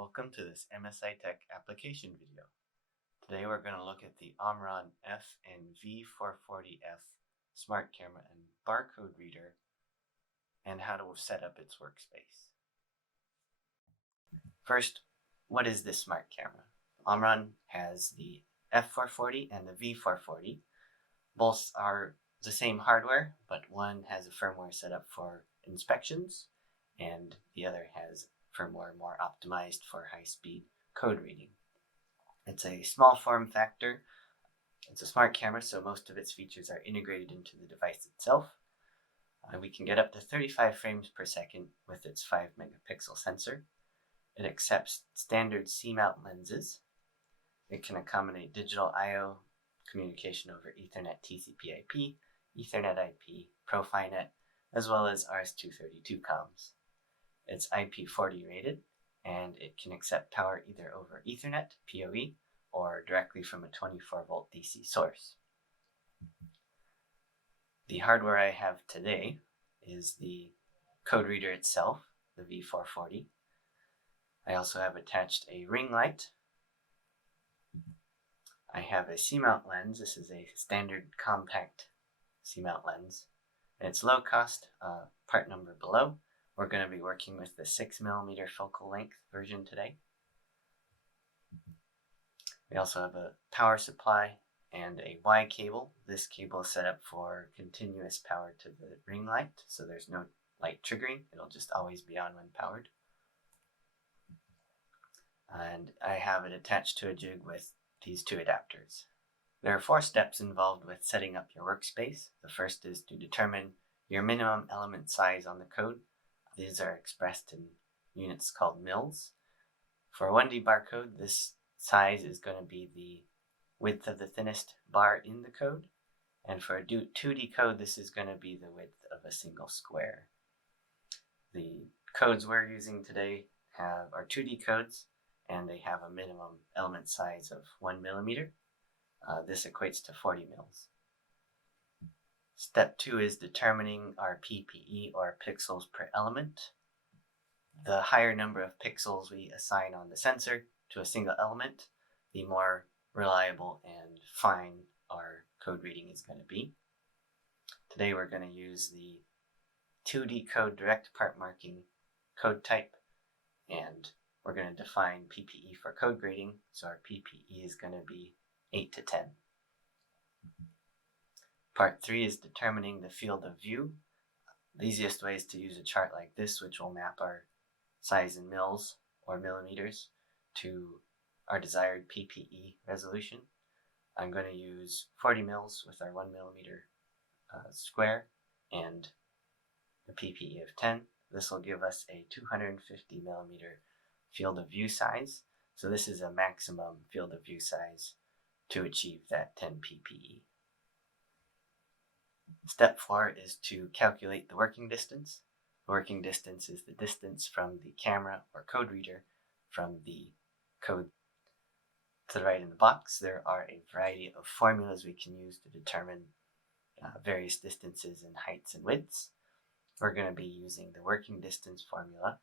Welcome to this MSI Tec application video. Today we're going to look at the Omron F and V440F smart camera and barcode reader and how to set up its workspace. First, what is this smart camera? Omron has the F440 and the V440. Both are the same hardware, but one has a firmware set up for inspections and the other has firmware more optimized for high-speed code reading. It's a small form factor. It's a smart camera, so most of its features are integrated into the device itself. We can get up to 35 frames per second with its 5 megapixel sensor. It accepts standard C-mount lenses. It can accommodate digital I/O communication over Ethernet TCP/IP, Ethernet IP, Profinet, as well as RS-232 comms. It's IP40 rated, and it can accept power either over Ethernet, PoE, or directly from a 24-volt DC source. The hardware I have today is the code reader itself, the V440. I also have attached a ring light. I have a C-mount lens. This is a standard compact C-mount lens. And it's low cost, part number below. We're going to be working with the 6mm focal length version today. We also have a power supply and a Y cable. This cable is set up for continuous power to the ring light, so there's no light triggering. It'll just always be on when powered. And I have it attached to a jig with these two adapters. There are 4 steps involved with setting up your workspace. The first is to determine your minimum element size on the code. These are expressed in units called mils. For a 1D barcode, this size is going to be the width of the thinnest bar in the code. And for a 2D code, this is going to be the width of a single square. The codes we're using today are 2D codes, and they have a minimum element size of 1 millimeter. This equates to 40 mils. Step 2 is determining our PPE, or pixels per element. The higher number of pixels we assign on the sensor to a single element, the more reliable and fine our code reading is going to be. Today we're going to use the 2D code direct part marking code type, and we're going to define PPE for code grading, so our PPE is going to be 8 to 10. Part 3 is determining the field of view. The easiest way is to use a chart like this, which will map our size in mils or millimeters to our desired PPE resolution. I'm going to use 40 mils with our 1 millimeter square and a PPE of 10. This will give us a 250 millimeter field of view size. So this is a maximum field of view size to achieve that 10 PPE. Step 4 is to calculate the working distance. The working distance is the distance from the camera or code reader from the code to the right in the box. There are a variety of formulas we can use to determine various distances in heights and widths. We're going to be using the working distance formula,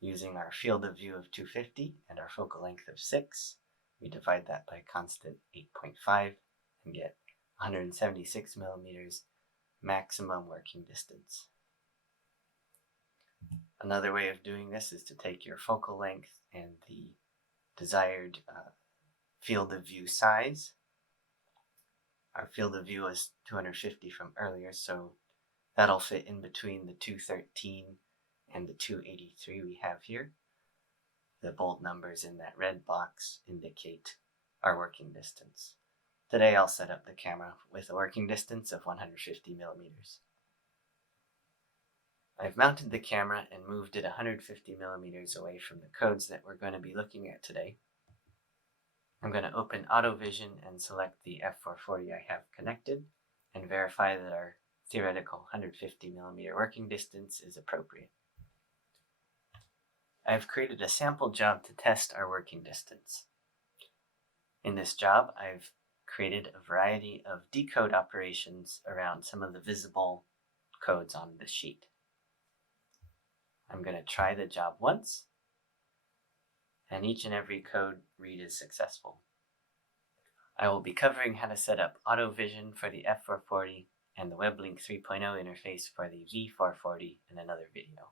using our field of view of 250 and our focal length of 6. We divide that by constant 8.5 and get 176 millimeters maximum working distance. Another way of doing this is to take your focal length and the desired field of view size. Our field of view is 250 from earlier, so that'll fit in between the 213 and the 283 we have here. The bold numbers in that red box indicate our working distance. Today I'll set up the camera with a working distance of 150 millimeters. I've mounted the camera and moved it 150 millimeters away from the codes that we're going to be looking at today. I'm going to open AutoVision and select the F440 I have connected and verify that our theoretical 150 millimeter working distance is appropriate. I've created a sample job to test our working distance. In this job, I've created a variety of decode operations around some of the visible codes on the sheet. I'm going to try the job once, and each and every code read is successful. I will be covering how to set up auto vision for the F440 and the WebLink 3.0 interface for the V440 in another video.